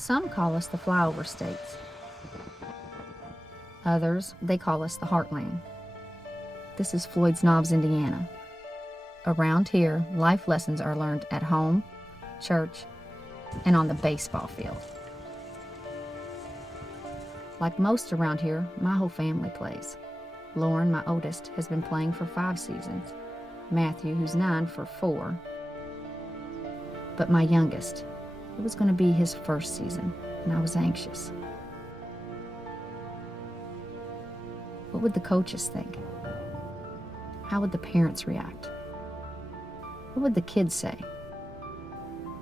Some call us the flyover states. Others, they call us the Heartland. This is Floyd's Knobs, Indiana. Around here, life lessons are learned at home, church, and on the baseball field. Like most around here, my whole family plays. Lauren, my oldest, has been playing for 5 seasons. Matthew, who's 9, for 4. But my youngest, it was going to be his first season, and I was anxious. What would the coaches think? How would the parents react? What would the kids say?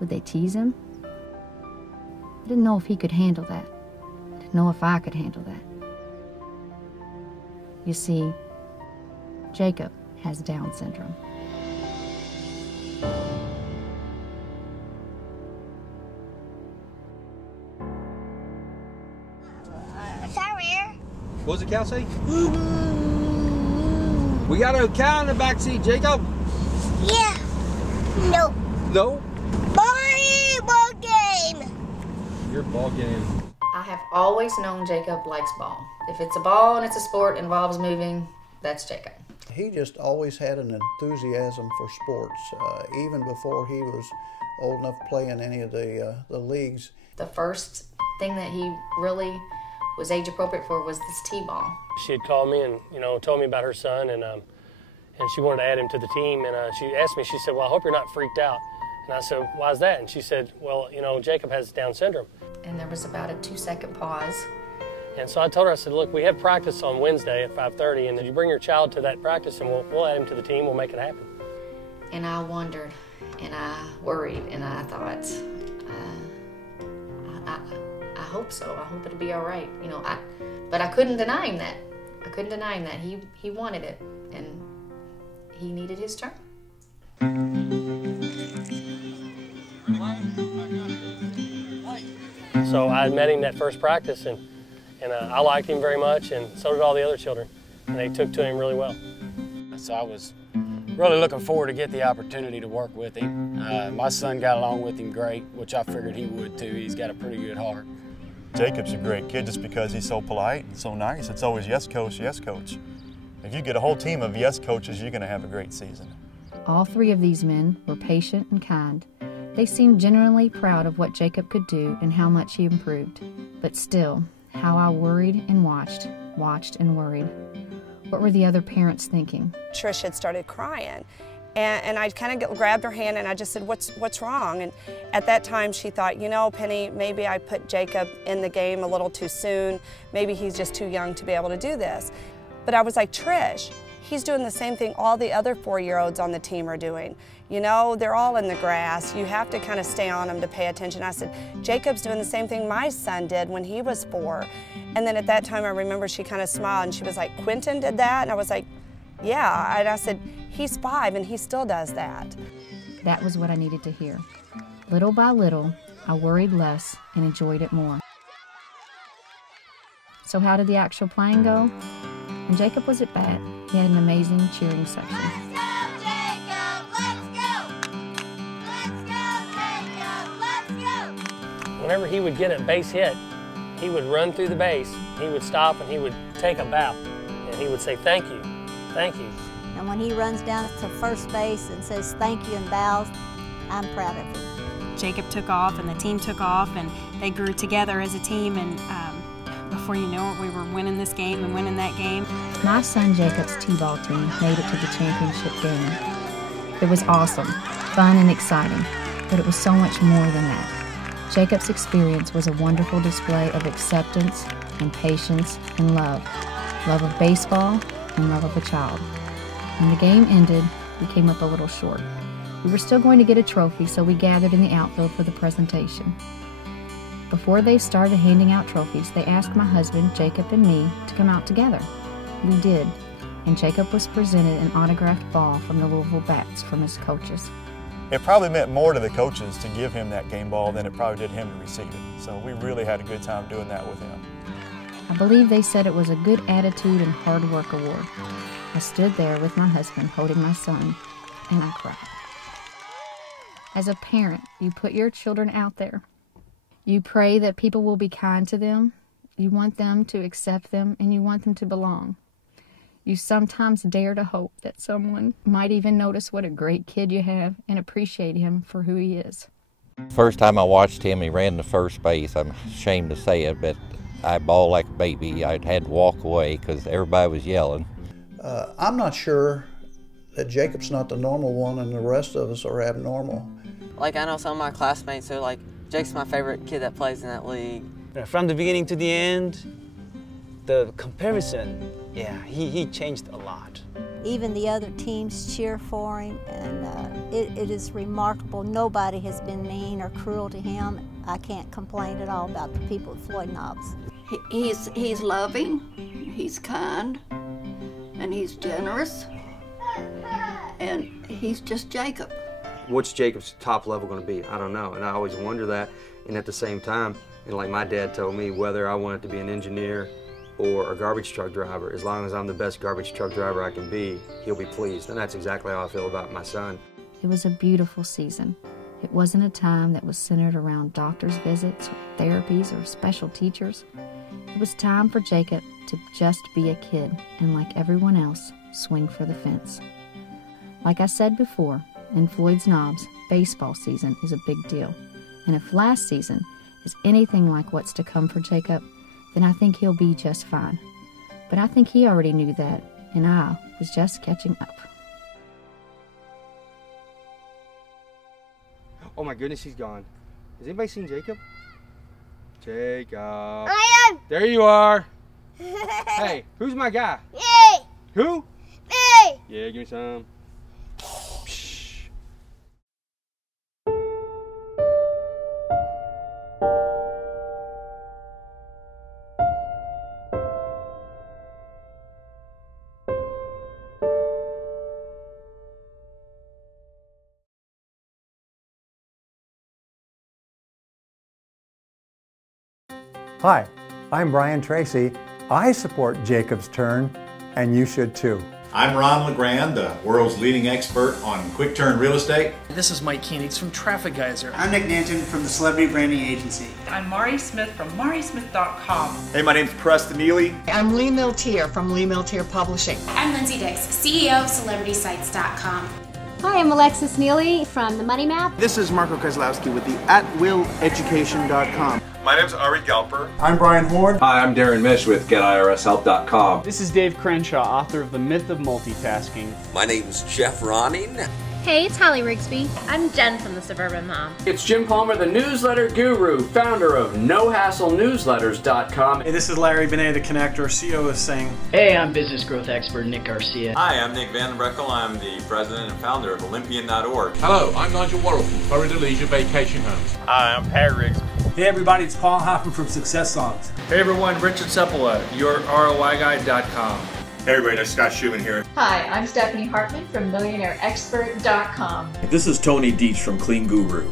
Would they tease him? I didn't know if he could handle that. I didn't know if I could handle that. You see, Jacob has Down syndrome. Sorry. What was the cow say? We got a cow in the back seat, Jacob. Yeah. No. No? Ball game. Your ball game. I have always known Jacob likes ball. If it's a ball and it's a sport, involves moving, that's Jacob. He just always had an enthusiasm for sports, even before he was old enough to play in any of the leagues. The first thing that he really was age appropriate for was this T-ball. She had called me and, told me about her son, and she wanted to add him to the team. And she asked me, she said, well, I hope you're not freaked out. And I said, why is that? And she said, well, Jacob has Down syndrome. And there was about a 2-second pause. And so I told her, I said, look, we have practice on Wednesday at 5:30, and you bring your child to that practice, and we'll add him to the team, we'll make it happen. And I wondered, and I worried, and I thought, I hope so. I hope it'll be all right. But I couldn't deny him that. I couldn't deny him that. He wanted it, and he needed his turn. So I met him that first practice, and I liked him very much, and so did all the other children, and they took to him really well. So I was really looking forward to get the opportunity to work with him. My son got along with him great, which I figured he would too. He's got a pretty good heart. Jacob's a great kid just because he's so polite and so nice. It's always yes, coach, yes, coach. If you get a whole team of yes coaches, you're going to have a great season. All 3 of these men were patient and kind. They seemed genuinely proud of what Jacob could do and how much he improved. But still, how I worried and watched and worried. What were the other parents thinking? Trish had started crying, and I kind of grabbed her hand and I just said, what's wrong? And at that time she thought, Penny, maybe I put Jacob in the game a little too soon. Maybe he's just too young to be able to do this. But I was like, Trish, he's doing the same thing all the other 4-year-olds on the team are doing. They're all in the grass. You have to kind of stay on them to pay attention. I said, Jacob's doing the same thing my son did when he was 4. And then at that time, I remember she kind of smiled and she was like, Quentin did that? And I was like, yeah. And I said, he's 5 and he still does that. That was what I needed to hear. Little by little, I worried less and enjoyed it more. So how did the actual playing go? When Jacob was at bat, he had an amazing cheering section. Whenever he would get a base hit, he would run through the base, he would stop, and he would take a bow, and he would say, thank you, thank you. And when he runs down to first base and says thank you and bows, I'm proud of him. Jacob took off and the team took off, and they grew together as a team, and before you know it, we were winning this game and winning that game. My son Jacob's T-ball team made it to the championship game. It was awesome, fun and exciting, but it was so much more than that. Jacob's experience was a wonderful display of acceptance and patience and love of baseball and love of a child. When the game ended, we came up a little short. We were still going to get a trophy, so we gathered in the outfield for the presentation. Before they started handing out trophies, they asked my husband, Jacob, and me to come out together. We did, and Jacob was presented an autographed ball from the Louisville Bats from his coaches. It probably meant more to the coaches to give him that game ball than it probably did him to receive it. So we really had a good time doing that with him. I believe they said it was a good attitude and hard work award. I stood there with my husband holding my son, and I cried. As a parent, you put your children out there. You pray that people will be kind to them. You want them to accept them, and you want them to belong. You sometimes dare to hope that someone might even notice what a great kid you have and appreciate him for who he is. First time I watched him, he ran to first base. I'm ashamed to say it, but I bawled like a baby. I had to walk away because everybody was yelling. I'm not sure that Jacob's not the normal one and the rest of us are abnormal. Like, I know some of my classmates are like, Jake's my favorite kid that plays in that league. From the beginning to the end, the comparison, yeah, he changed a lot. Even the other teams cheer for him, and it is remarkable. Nobody has been mean or cruel to him. I can't complain at all about the people at Floyd Knobs. He's loving, he's kind, and he's generous, and he's just Jacob. What's Jacob's top level going to be? I don't know, and I always wonder that. And at the same time, and like my dad told me, whether I wanted to be an engineer or a garbage truck driver, as long as I'm the best garbage truck driver I can be, he'll be pleased. And that's exactly how I feel about my son. It was a beautiful season. It wasn't a time that was centered around doctor's visits, or therapies, or special teachers. It was time for Jacob to just be a kid and, like everyone else, swing for the fence. Like I said before, in Floyd's Knobs, baseball season is a big deal. And if last season is anything like what's to come for Jacob, then I think he'll be just fine. But I think he already knew that, and I was just catching up. Oh my goodness, he's gone. Has anybody seen Jacob? Jacob. I am. There you are. Hey, who's my guy? Yay. Who? Yay. Yeah, give me some. Hi, I'm Brian Tracy. I support Jacob's Turn, and you should too. I'm Ron LeGrand, the world's leading expert on quick turn real estate. This is Mike Koenigs from Traffic Geyser. I'm Nick Nanton from the Celebrity Branding Agency. I'm Mari Smith from MariSmith.com. Hey, my name's Preston Neely. I'm Lee Miltier from Lee Miltier Publishing. I'm Lindsay Dix, CEO of CelebritySites.com. Hi, I'm Alexis Neely from The Money Map. This is Marco Kozlowski with the AtWillEducation.com. My name's Ari Galper. I'm Brian Horn. Hi, I'm Darren Mish with GetIRSHelp.com. This is Dave Crenshaw, author of The Myth of Multitasking. My name's Jeff Ronning. Hey, it's Holly Rigsby. I'm Jen from The Suburban Mom. It's Jim Palmer, the newsletter guru, founder of NoHassleNewsletters.com. Hey, this is Larry Benet, the Connector, CEO of Sing. Hey, I'm business growth expert Nick Garcia. Hi, I'm Nick Van Breckel. I'm the president and founder of Olympian.org. Hello, I'm Nigel Worrell from Florida Leisure Vacation Homes. Hi, I'm Pat Riggs. Hey everybody, it's Paul Hoffman from Success Songs. Hey everyone, Richard Sepulveda, YourROIGuide.com. Hey everybody, it's Scott Schumann here. Hi, I'm Stephanie Hartman from MillionaireExpert.com. This is Tony Dietz from Clean Guru.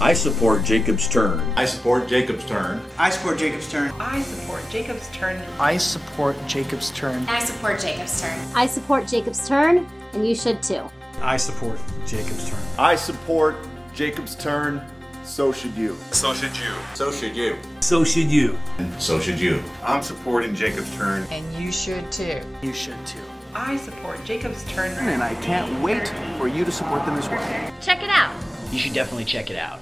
I support Jacob's Turn. I support Jacob's Turn. I support Jacob's Turn. I support Jacob's Turn. I support Jacob's Turn. I support Jacob's Turn. I support Jacob's Turn, and you should too. I support Jacob's Turn. I support Jacob's Turn. So should you. So should you. So should you. So should you. So should you. I'm supporting Jacob's Turn. And you should too. You should too. I support Jacob's Turn. And I can't wait for you to support them as well. Check it out. You should definitely check it out.